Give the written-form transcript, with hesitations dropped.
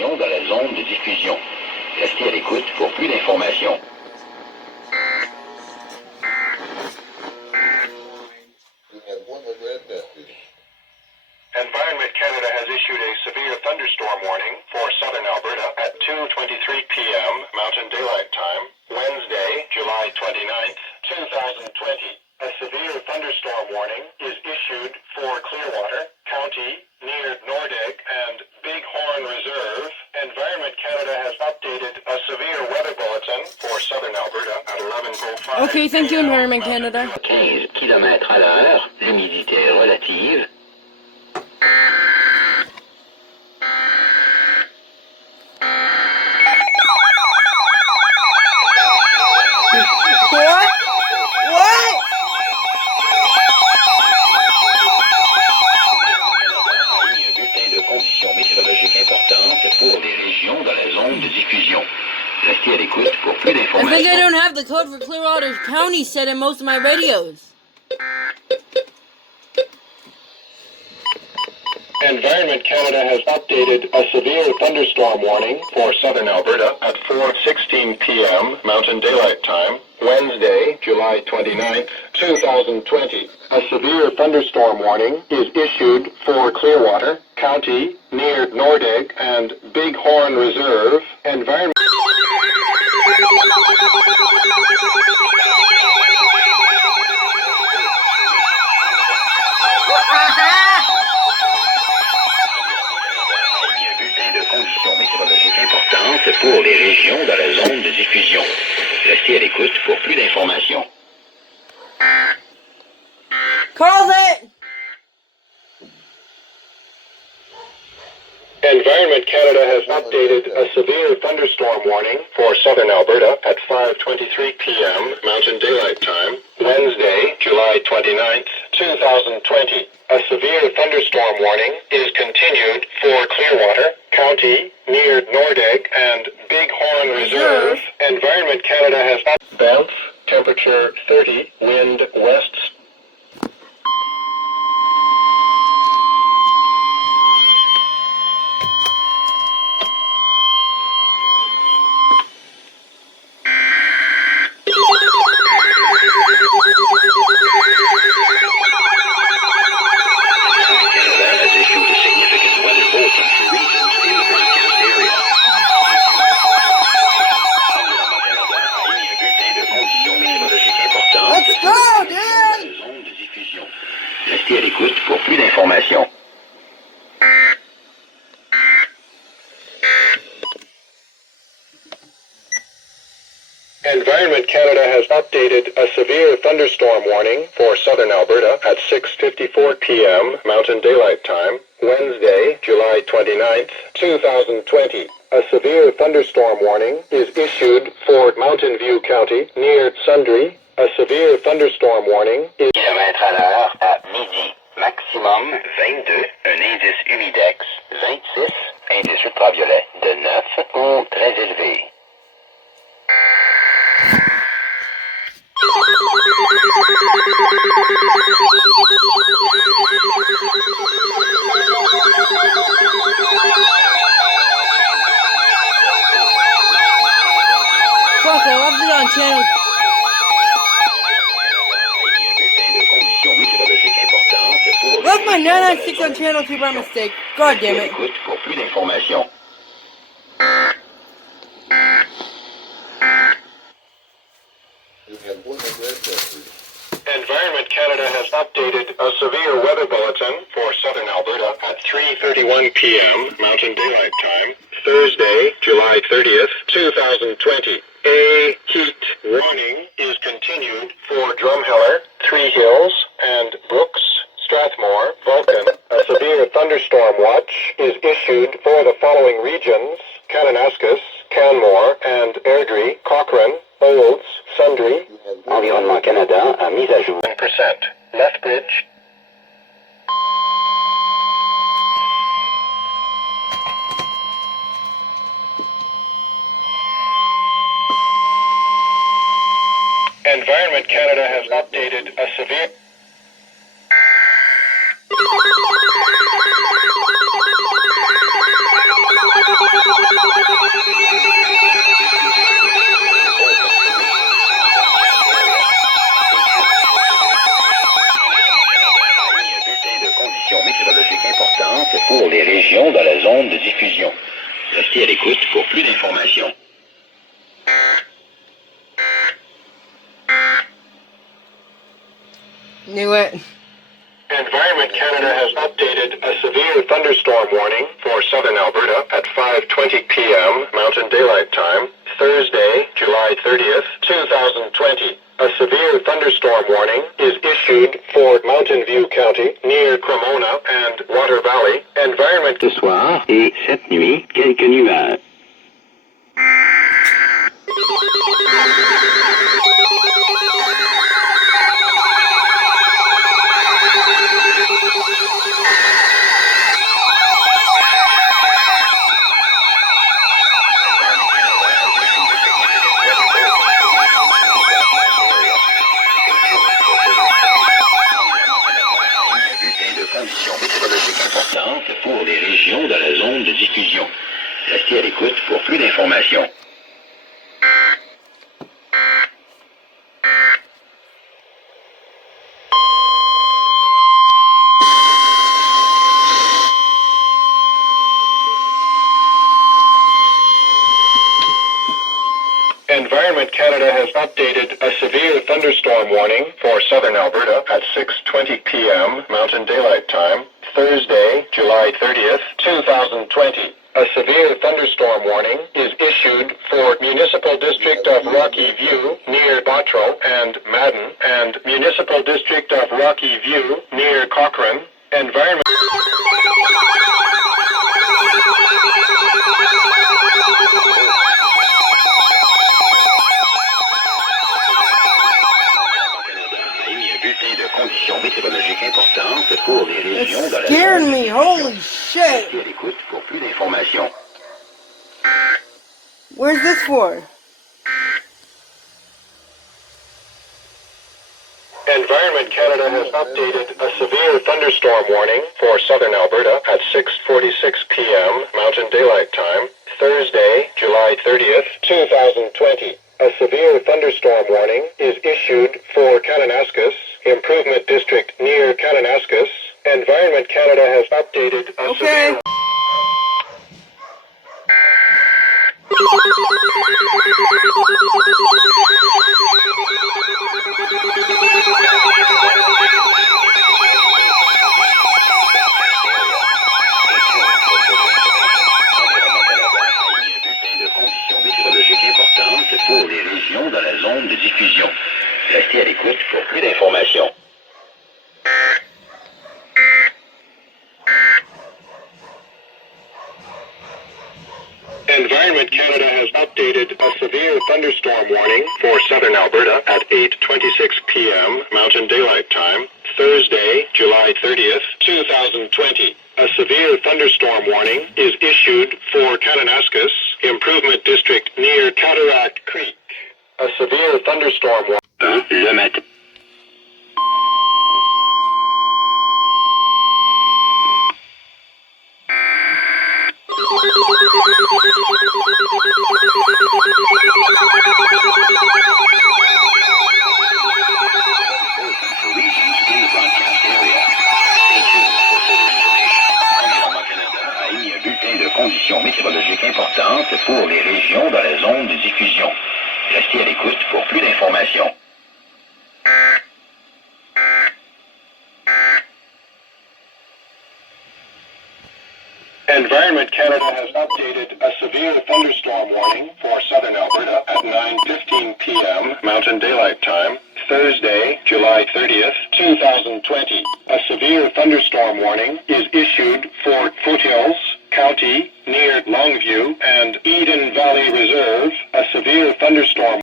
régions dans la zone de diffusion. Restez à l'écoute pour plus d'informations. Environment Canada has issued a severe thunderstorm warning for southern Alberta at 2:23 p.m. Mountain Daylight Time, Wednesday, July 29th, 2020. A severe thunderstorm warning is issued for Clearwater County near Nordegg and Bighorn Reserve. Environment Canada has updated a severe weather bulletin for southern Alberta at 11:05. Okay, thank you, Environment Canada. 15 km à l'heure, l'humidité relative. What? What? Un bulletin de conditions météorologiques importantes pour les régions dans la zone de diffusion. Restez à l'écoute pour plus I think I d'informations. don't have the code for Clearwater County set in most of my radios. Environment Canada has updated a severe thunderstorm warning for southern Alberta at 4:16 p.m. Mountain Daylight Time, Wednesday, July 29th, 2020. A severe thunderstorm warning is issued for Clearwater County near Nordegg and Bighorn Reserve. Environment Un bulletin de conditions météorologiques importantes pour les régions dans la zone de diffusion. Restez à l'écoute pour plus d'informations. Call it! Environment Canada has updated a severe thunderstorm warning for southern Alberta at 5:23 p.m. Mountain Daylight Time, Wednesday, July 29th, 2020. A severe thunderstorm warning is continued for Clearwater County near Nordegg and Bighorn Reserve. Environment Canada has Banff, temperature 30, wind west. Canada has issued a significant weather bulletin for regions in the broadcast area. Environnement Canada a émis un bulletin de conditions météorologiques importantes Let's pour go, les régions dans dude! la zone de diffusion. Restez à l'écoute pour plus d'informations. Environment Canada has updated a severe thunderstorm warning for southern Alberta at 6:54 p.m. Mountain Daylight Time, Wednesday, July 29th, 2020. A severe thunderstorm warning is issued for Mountain View County near Sundre. A severe thunderstorm warning is Kilomètres à l'heure à midi. Maximum 22. Un indice humidex 26. Indice ultraviolet de 9 ou très élevé. Fuck, I left it on channel. Un bulletin de conditions météorologiques importantes pour Left my les régions dans la 996 zone on de channel 2 by diffusion. mistake. God Restez damn à it. l'écoute pour plus d'informations. Environment Canada has updated a severe weather bulletin for southern Alberta at 3:31 p.m. Mountain Daylight Time, Thursday, July 30th, 2020. A heat warning is continued for Drumheller, Three Hills, and Brooks, Strathmore, Vulcan. A severe thunderstorm watch is issued for the following regions: Kananaskis, Canmore, and Airdrie, Cochrane, Olds, Sundre. Environnement Canada a mis à jour 1%. Lethbridge. Environment Canada has updated a severe condition météorologique importante pour les régions dans la zone de diffusion. Restez à l'écoute pour plus d'informations. Knew it. Environment Canada has updated a severe thunderstorm warning for southern Alberta at 5:20 p.m. Mountain Daylight Time, Thursday, July 30th, 2020. A severe thunderstorm warning is issued for Mountain View County, near Cremona and Water Valley. Environment Ce soir et cette nuit, quelques nuages. Conditions météorologiques importantes pour les régions dans la zone de diffusion. Restez à l'écoute pour plus d'informations. Environment Canada has updated a severe thunderstorm warning for southern Alberta at 6:20 p.m. Mountain Daylight Time, Thursday, July 30th, 2020. A severe thunderstorm warning is issued for Municipal District of Rocky View near Bottrell and Madden and Municipal District of Rocky View near Cochrane. Environment Conditions météorologiques importantes pour les régions dans la Scared zone. me, holy shit! Restez à l'écoute pour plus d'informations. Where's this for? Environment Canada has updated a severe thunderstorm warning for southern Alberta at 6:46 p.m. Mountain Daylight Time, Thursday, July 30th, 2020. A severe thunderstorm warning is issued for Kananaskis, Improvement District near Kananaskis. Environment Canada has updated a severe... Conditions météorologiques importantes pour les régions dans la zone de diffusion. Restez à l'écoute pour plus d'informations. Environment Canada has updated a severe thunderstorm warning for southern Alberta at 8:26 p.m. Mountain Daylight Time, Thursday, July 30th, 2020. A severe thunderstorm warning is issued for Kananaskis, Improvement District near Cataract Creek. A severe thunderstorm warning. Le matin. Conditions météorologiques importantes pour les régions dans la zone de diffusion. Restez à l'écoute pour plus d'informations. Environment Canada has updated a severe thunderstorm warning for southern Alberta at 9:15 p.m. Mountain Daylight Time, Thursday, July 30th, 2020. A severe thunderstorm warning is issued